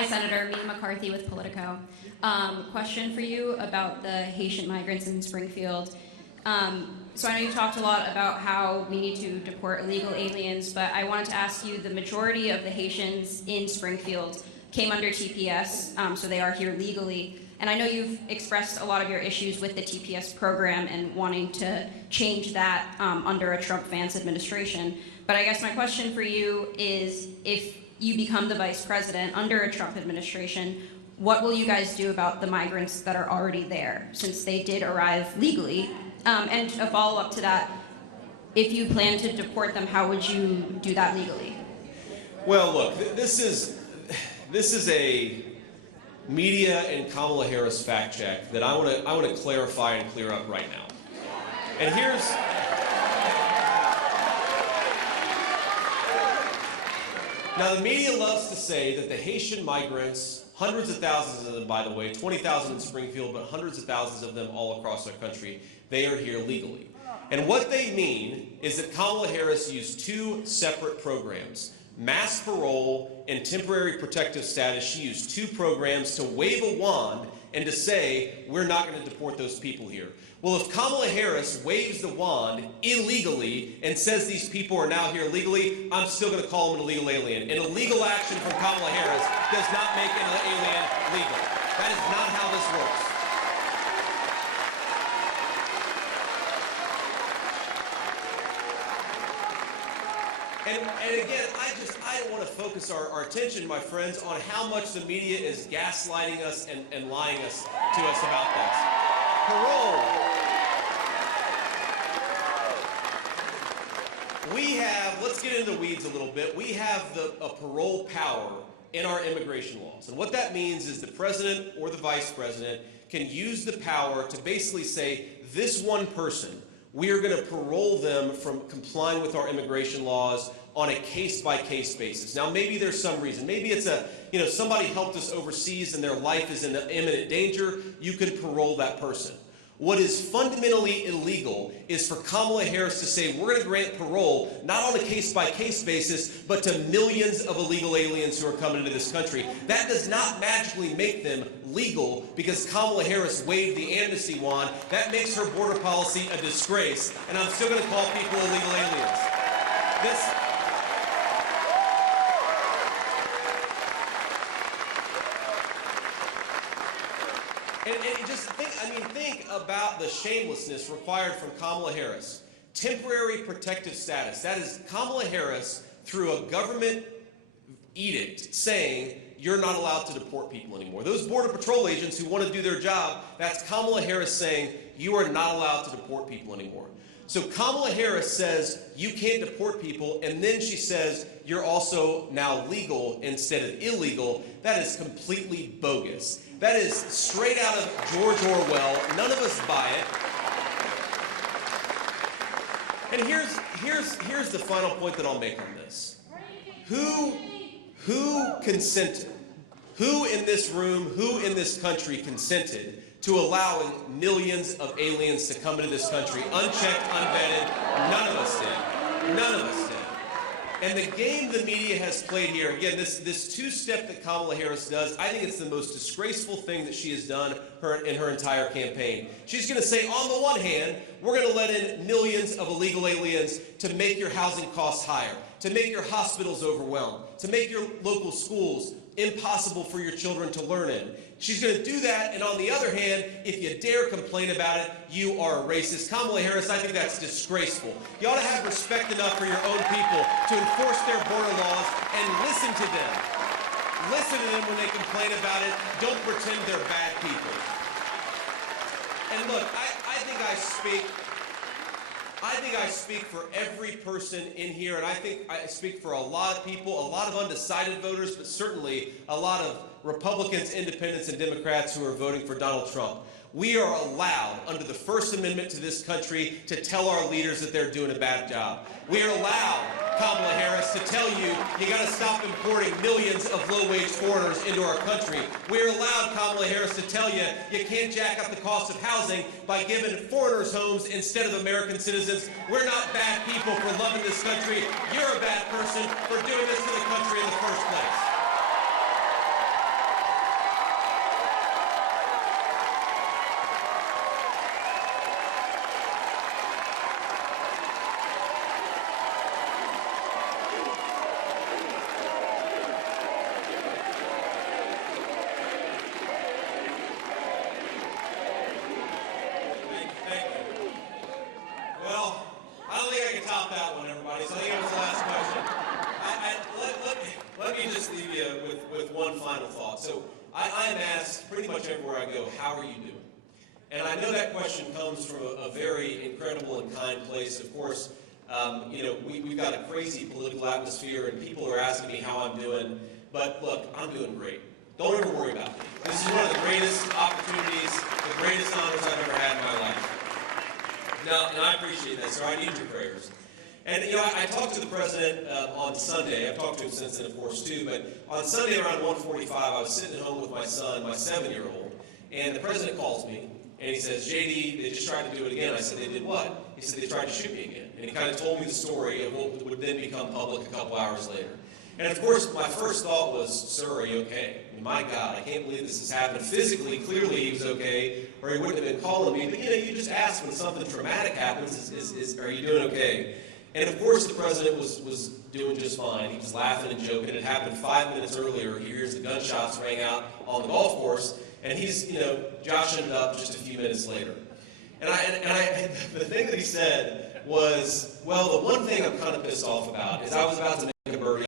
Hi, Senator. Mina McCarthy with Politico. Question for you about the Haitian migrants in Springfield. So I know you talked a lot about how we need to deport illegal aliens, but I wanted to ask you, the majority of the Haitians in Springfield came under TPS, so they are here legally. And I know you've expressed a lot of your issues with the TPS program and wanting to change that under a Trump-Vance administration. But I guess my question for you is, if you become the vice president under a Trump administration, what will you guys do about the migrants that are already there, since they did arrive legally? And a follow-up to that, if you plan to deport them, how would you do that legally? Well, look, this is a media and Kamala Harris fact check that I want to clarify and clear up right now. And here's now, the media loves to say that the Haitian migrants, hundreds of thousands of them, by the way, 20,000 in Springfield, but hundreds of thousands of them all across our country, they are here legally. And what they mean is that Kamala Harris used two separate programs, mass parole and temporary protective status. She used two programs to wave a wand and to say, we're not going to deport those people here. Well, if Kamala Harris waves the wand illegally and says these people are now here legally, I'm still going to call them an illegal alien. An illegal action from Kamala Harris does not make an alien legal. That is not how this works. And again, I want to focus our attention, my friends, on how much the media is gaslighting us and lying to us about this. Parole. We have, let's get into the weeds a little bit, we have a parole power in our immigration laws. And what that means is the president or the vice president can use the power to basically say, this one person, we are going to parole them from complying with our immigration laws on a case-by-case basis. Now, maybe there's some reason. Maybe it's somebody helped us overseas and their life is in imminent danger. You can parole that person. What is fundamentally illegal is for Kamala Harris to say, we're going to grant parole, not on a case-by-case basis, but to millions of illegal aliens who are coming into this country. That does not magically make them legal because Kamala Harris waved the amnesty wand. That makes her border policy a disgrace, and I'm still going to call people illegal aliens. And just think about the shamelessness required from Kamala Harris. Temporary protective status. That is Kamala Harris, through a government edict, saying you're not allowed to deport people anymore. Those Border Patrol agents who want to do their job, that's Kamala Harris saying you are not allowed to deport people anymore. So Kamala Harris says you can't deport people, and then she says you're also now legal instead of illegal. That is completely bogus. That is straight out of George Orwell. None of us buy it. And here's the final point that I'll make on this. Who consented? Who in this room, who in this country consented to allowing millions of aliens to come into this country unchecked, unvetted? None of us did. None of us did. And the game the media has played here, again, this two-step that Kamala Harris does, I think it's the most disgraceful thing that she has done in her entire campaign. She's going to say, on the one hand, we're going to let in millions of illegal aliens to make your housing costs higher, to make your hospitals overwhelmed, to make your local schools impossible for your children to learn in. She's going to do that, and on the other hand, if you dare complain about it, you are a racist. Kamala Harris, I think that's disgraceful. You ought to have respect enough for your own people to enforce their border laws and listen to them. Listen to them when they complain about it. Don't pretend they're bad people. And look, I think I speak for every person in here, and I think I speak for a lot of people, a lot of undecided voters, but certainly a lot of Republicans, independents, and Democrats who are voting for Donald Trump. We are allowed, under the First Amendment to this country, to tell our leaders that they're doing a bad job. We are allowed, Kamala Harris, to tell you got to stop importing millions of low-wage foreigners into our country. We are allowed, Kamala Harris, to tell you can't jack up the cost of housing by giving foreigners homes instead of American citizens. We're not bad people for loving this country. You're a bad person for doing this to the country in the first place. final thought. So I am asked pretty much everywhere I go, how are you doing? And I know that question comes from a very incredible and kind place. Of course, you know, we've got a crazy political atmosphere, and people are asking me how I'm doing. But look, I'm doing great. Don't ever worry about me. This is one of the greatest opportunities, the greatest honors I've ever had in my life. Now, and I appreciate that, sir. I need your prayers. And, you know, I talked to the president on Sunday. I've talked to him since then, of course, too. But on Sunday around 1:45, I was sitting at home with my son, my 7-year-old, and the president calls me, and he says, JD, they just tried to do it again. I said, they did what? He said, they tried to shoot me again. And he kind of told me the story of what would then become public a couple hours later. And of course, my first thought was, sir, are you okay? I mean, my God, I can't believe this has happened. Physically, clearly he was okay, or he wouldn't have been calling me. But, you know, you just ask when something traumatic happens, are you doing okay? And of course, the president was doing just fine. He was laughing and joking. It happened 5 minutes earlier. He hears the gunshots ring out on the golf course, and he's, you know, joshing it up just a few minutes later. And the thing that he said was, well, the one thing I'm kind of pissed off about is I was about to make a birdie